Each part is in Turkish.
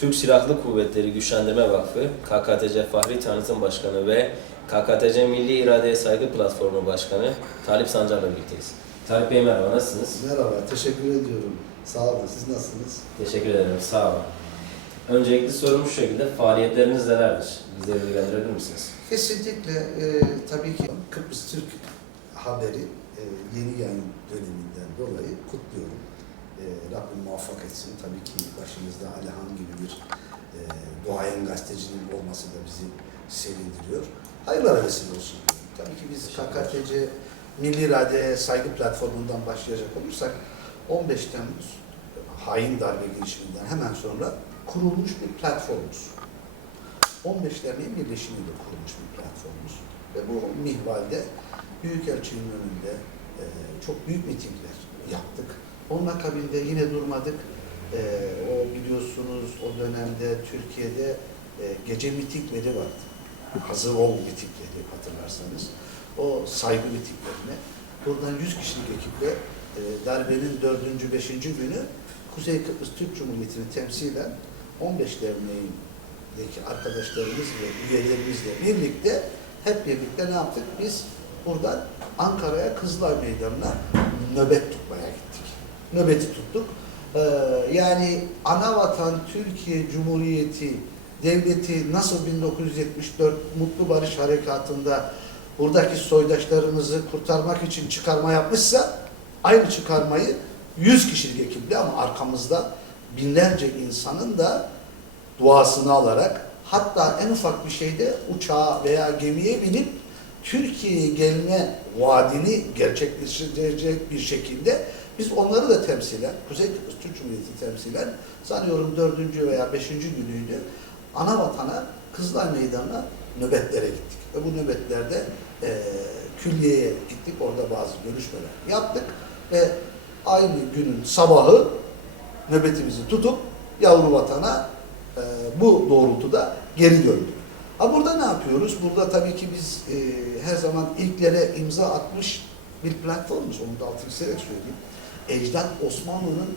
Türk Silahlı Kuvvetleri Güçlendirme Vakfı, KKTC Fahri Tanıtım Başkanı ve KKTC Milli İradeye Saygı Platformu Başkanı Talip Sancar'la birlikteyiz. Talip Bey merhaba, nasılsınız? Merhaba, teşekkür ediyorum. Sağ olun, siz nasılsınız? Teşekkür ederim, sağ olun. Öncelikli sorum şu şekilde, faaliyetleriniz nelerdir? Bizleri bilgilendirebilir misiniz? Kesinlikle, e, tabii ki Kıbrıs Türk haberi e, yeni yayın döneminden dolayı kutluyorum. E, Rabbim muvaffak etsin. Tabii ki başımızda Alihan gibi bir e, duayen gazetecinin olması da bizi sevindiriyor. Hayırlara vesile olsun. Tabii ki biz KKTC Milli İrade Saygı Platformu'ndan başlayacak olursak 15 Temmuz hain darbe girişiminden hemen sonra kurulmuş bir platformuz. 15 derneğin birleşimiyle kurulmuş bir platformumuz. Ve bu mihvalde Büyükelçinin önünde e, çok büyük mitingler yaptık. Onun akabinde yine durmadık. E, o biliyorsunuz o dönemde Türkiye'de e, gece mitingleri vardı. Hazır ol mitingleri hatırlarsanız. O saygı mitinglerine buradan 100 kişilik ekiple e, darbenin 4. 5. günü Kuzey Kıbrıs Türk Cumhuriyeti'ni temsilen 15 derneğin deki arkadaşlarımız ve üyelerimizle birlikte hep birlikte ne yaptık? Biz buradan Ankara'ya Kızılay Meydanı'na nöbet tutmaya. Nöbeti tuttuk. Ee, yani ana vatan Türkiye Cumhuriyeti devleti nasıl 1974 Mutlu Barış Harekatı'nda buradaki soydaşlarımızı kurtarmak için çıkarma yapmışsa aynı çıkarmayı 100 kişilik ekiple ama arkamızda binlerce insanın da duasını alarak hatta en ufak bir şeyde uçağa veya gemiye binip Türkiye'ye gelme vaadini gerçekleştirecek bir şekilde biz onları da temsilen, Kuzey Kıbrıs Türk Cumhuriyeti temsilen sanıyorum dördüncü veya beşinci günüydü ana vatana Kızılay Meydanı'na nöbetlere gittik. Ve bu nöbetlerde e, külliyeye gittik, orada bazı görüşmeler yaptık ve aynı günün sabahı nöbetimizi tutup yavru vatana e, bu doğrultuda geri döndük. Ha burada ne yapıyoruz? Burada tabii ki biz e, her zaman ilklere imza atmış bir platformuz. Onu da altını çizerek söyleyeyim. Ecdat Osmanlı'nın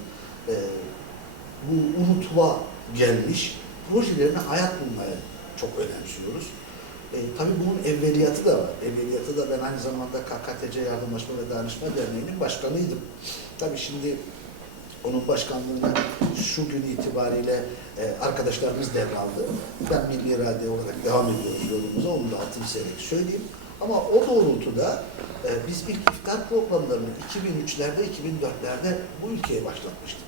e, bu unutula gelmiş projelerine hayat bulmaya çok önemsiyoruz. E, tabii bunun evveliyatı da var. Evveliyatı da ben aynı zamanda KKTC Yardımlaşma ve Danışma Derneği'nin başkanıydım. Tabii şimdi onun başkanlığını şu gün itibariyle e, arkadaşlarımız devraldı. Ben milli irade olarak devam ediyoruz yolumuza, onu da altını söyleyeyim. Ama o doğrultuda e, biz ilk iftar programlarını 2003'lerde, 2004'lerde bu ülkeye başlatmıştık.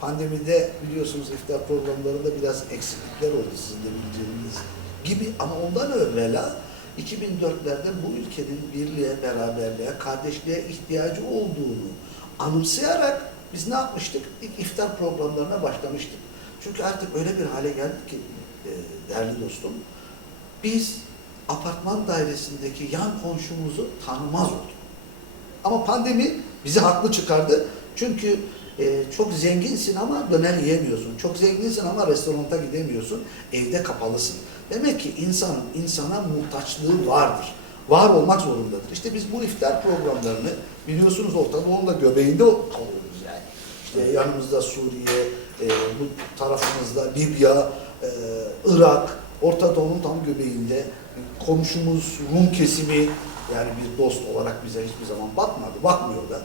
Pandemide biliyorsunuz iftar programlarında biraz eksiklikler oldu sizin de bildiğiniz gibi ama ondan evvela 2004'lerde bu ülkenin birliğe, beraberliğe, kardeşliğe ihtiyacı olduğunu anımsayarak biz ne yapmıştık? İlk iftar programlarına başlamıştık. Çünkü artık öyle bir hale geldik ki e, değerli dostum, biz apartman dairesindeki yan komşumuzu tanımaz olduk. Ama pandemi bizi haklı çıkardı. Çünkü e, çok zenginsin ama döner yiyemiyorsun. Çok zenginsin ama restoranta gidemiyorsun. Evde kapalısın. Demek ki insanın insana muhtaçlığı vardır. Var olmak zorundadır. İşte biz bu iftar programlarını biliyorsunuz Orta Doğu'nun da göbeğinde kalıyoruz yani. İşte yanımızda Suriye, e, bu tarafımızda Libya, e, Irak, Orta Doğu'nun tam göbeğinde komşumuz Rum kesimi yani bir dost olarak bize hiçbir zaman bakmadı, bakmıyor da.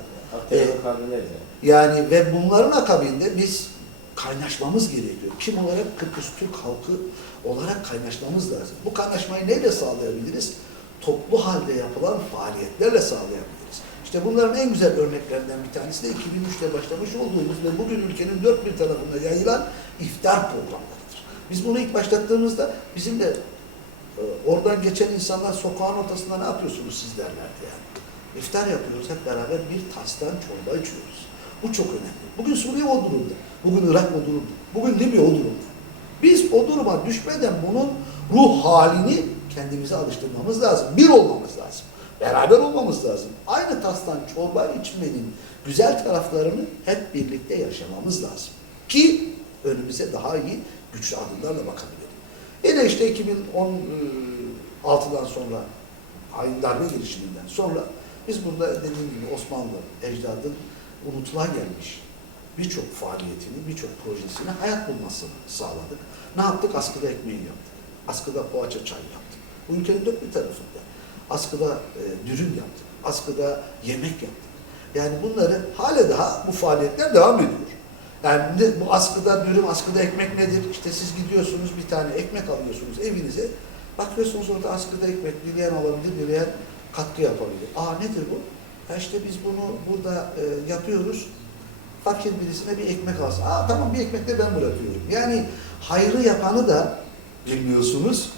Kandilleri. Yani ve bunların akabinde biz kaynaşmamız gerekiyor. Kim olarak? Kıbrıs Türk halkı olarak kaynaşmamız lazım. Bu kaynaşmayı neyle sağlayabiliriz? Toplu halde yapılan faaliyetlerle sağlayabiliriz. İşte bunların en güzel örneklerinden bir tanesi de 2003'te başlamış olduğumuz ve bugün ülkenin dört bir tarafında yayılan iftar programlarıdır. Biz bunu ilk başlattığımızda bizim de oradan geçen insanlar sokağın ortasında ne yapıyorsunuz siz derlerdi yani. İftar yapıyoruz hep beraber bir tastan çorba içiyoruz. Bu çok önemli. Bugün Suriye o durumda. Bugün Irak o durumda. Bugün Libya o durumda. Biz o duruma düşmeden bunun ruh halini kendimize alıştırmamız lazım. Bir olmamız lazım. Beraber olmamız lazım. Aynı tastan çorba içmenin güzel taraflarını hep birlikte yaşamamız lazım. Ki önümüze daha iyi güçlü adımlarla bakabilelim. Yine işte 2016'dan sonra hain darbe girişiminden sonra biz burada dediğim gibi Osmanlı ecdadın unutula gelmiş birçok faaliyetini, birçok projesini hayat bulmasını sağladık. Ne yaptık? Askıda ekmeği yaptık. Askıda poğaça çay yaptık. Bu ülkenin dört bir tarafında. Askıda e, dürüm yaptık. Askıda yemek yaptık. Yani bunları hala daha bu faaliyetler devam ediyor. Yani bu askıda dürüm, askıda ekmek nedir? İşte siz gidiyorsunuz bir tane ekmek alıyorsunuz evinize. Bakıyorsunuz orada askıda ekmek dileyen alabilir, dileyen katkı yapabilir. Aa nedir bu? Ya işte biz bunu burada e, yapıyoruz. Fakir birisine bir ekmek alsın. Aa tamam bir ekmek de ben bırakıyorum. Yani hayrı yapanı da bilmiyorsunuz.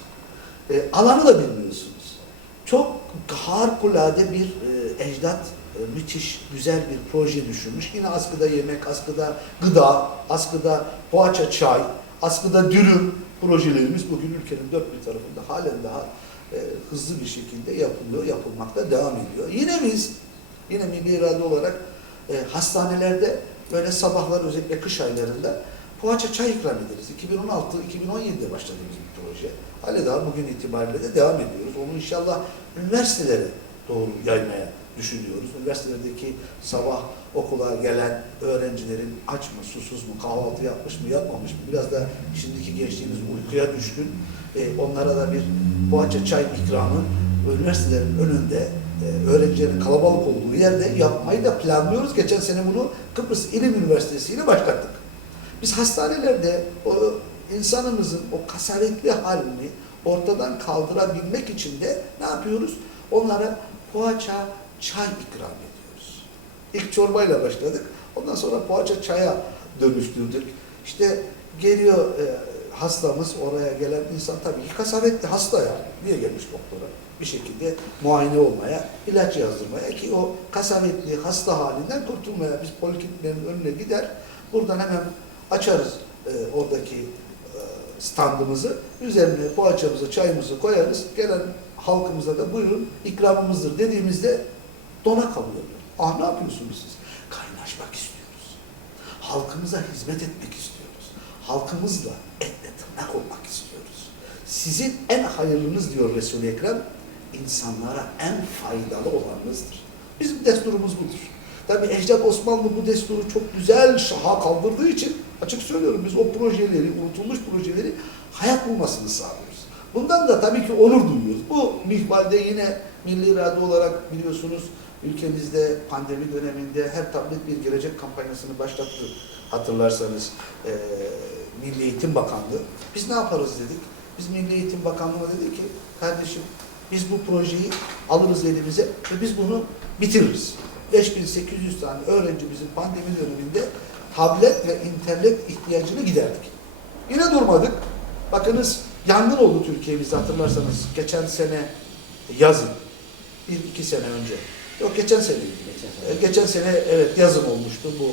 E, alanı da bilmiyorsunuz. Çok harikulade bir e, ecdat müthiş güzel bir proje düşünmüş. Yine askıda yemek, askıda gıda, askıda poğaça çay, askıda dürüm projelerimiz bugün ülkenin dört bir tarafında halen daha e, hızlı bir şekilde yapılıyor, yapılmakta devam ediyor. Yine biz, yine Milli İrade olarak e, hastanelerde böyle sabahlar özellikle kış aylarında poğaça çay ikram ederiz. 2016-2017'de başladığımız bir proje. Hala daha bugün itibariyle de devam ediyoruz. Onu inşallah üniversitelere doğru yaymaya düşünüyoruz. Üniversitelerdeki sabah okula gelen öğrencilerin aç mı, susuz mu, kahvaltı yapmış mı, yapmamış mı? Biraz da şimdiki gençliğimiz uykuya düşkün. E, onlara da bir poğaça çay ikramı üniversitelerin önünde e, öğrencilerin kalabalık olduğu yerde yapmayı da planlıyoruz. Geçen sene bunu Kıbrıs İlim Üniversitesi ile başlattık. Biz hastanelerde o insanımızın o kasavetli halini ortadan kaldırabilmek için de ne yapıyoruz? Onlara poğaça, çay ikram ediyoruz. İlk çorbayla başladık. Ondan sonra poğaça çaya dönüştürdük. İşte geliyor e, hastamız, oraya gelen insan tabii ki kasavetli hasta yani. Niye gelmiş doktora? Bir şekilde muayene olmaya, ilaç yazdırmaya ki o kasavetli hasta halinden kurtulmaya biz polikliniklerin önüne gider. Buradan hemen açarız e, oradaki e, standımızı. Üzerine poğaçamızı, çayımızı koyarız. Gelen halkımıza da buyurun ikramımızdır dediğimizde dona kalıyorlar. Ah ne yapıyorsunuz siz? Kaynaşmak istiyoruz. Halkımıza hizmet etmek istiyoruz. Halkımızla etle tırnak olmak istiyoruz. Sizin en hayırlınız diyor Resul-i Ekrem, insanlara en faydalı olanınızdır. Bizim desturumuz budur. Tabi Ecdat Osmanlı bu desturu çok güzel şaha kaldırdığı için açık söylüyorum biz o projeleri, unutulmuş projeleri hayat bulmasını sağlıyoruz. Bundan da tabii ki onur duyuyoruz. Bu mihvalde yine milli irade olarak biliyorsunuz ülkemizde pandemi döneminde her tablet bir gelecek kampanyasını başlattı. Hatırlarsanız eee Milli Eğitim Bakanlığı. Biz ne yaparız dedik. Biz Milli Eğitim Bakanlığı'na dedik ki kardeşim biz bu projeyi alırız elimize ve biz bunu bitiririz. 5800 tane öğrencimizin pandemi döneminde tablet ve internet ihtiyacını giderdik. Yine durmadık. Bakınız yangın oldu Türkiye'mizde hatırlarsanız geçen sene yazın. Bir iki sene önce. Yok geçen seneydi. Geçen E, sene. Geçen sene evet yazın olmuştu bu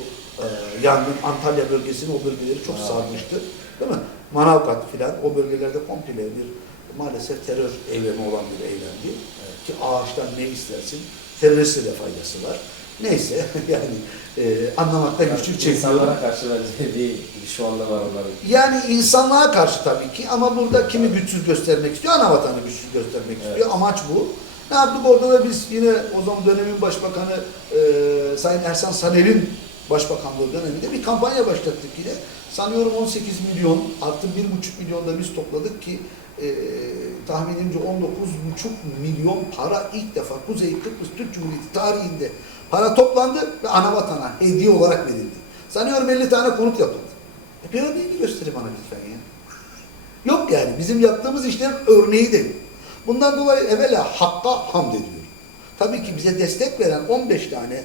e, yangın Antalya bölgesini o bölgeleri çok Ha. sarmıştı. Değil mi? Manavgat filan o bölgelerde komple bir maalesef terör eylemi olan bir eylemdi. Ki ağaçtan ne istersin? Teröriste de faydası var. Neyse yani e, anlamakta güçlük çekiyorum. İnsanlara karşı bence bir şu anda var onların. Yani insanlığa karşı tabii ki ama burada kimi güçsüz göstermek istiyor, ana vatanı güçsüz göstermek Evet. istiyor. Amaç bu. Ne yaptık orada da biz yine o zaman dönemin başbakanı e, Sayın Ersan Saner'in başbakanlığı döneminde bir kampanya başlattık yine. Sanıyorum 18 milyon artı 1,5 milyon da biz topladık ki e, tahminimce 19,5 milyon para ilk defa Kuzey Kıbrıs Türk Cumhuriyeti tarihinde para toplandı ve ana vatana hediye olarak verildi. Sanıyorum 50 tane konut yapıldı. E bir örneğini gösterin bana lütfen ya. Yok yani bizim yaptığımız işlerin örneği de yok. Bundan dolayı evvela Hakk'a hamd ediyorum. Tabii ki bize destek veren 15 tane e,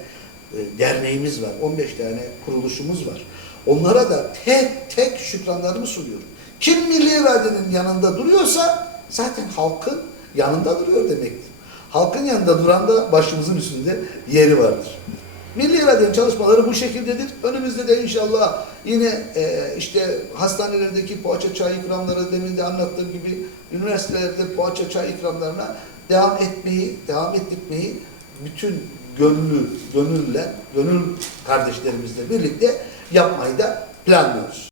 derneğimiz var, 15 tane kuruluşumuz var. Onlara da tek tek şükranlarımı sunuyorum. Kim milli iradenin yanında duruyorsa zaten halkın yanında duruyor demektir. Halkın yanında duran da başımızın üstünde yeri vardır. Milli iradenin çalışmaları bu şekildedir. Önümüzde de inşallah yine e, işte hastanelerdeki poğaça çay ikramları demin de anlattığım gibi üniversitelerde poğaça çay ikramlarına devam etmeyi, devam ettirmeyi bütün gönlü, gönülle, gönül kardeşlerimizle birlikte yapmayı da planlıyoruz.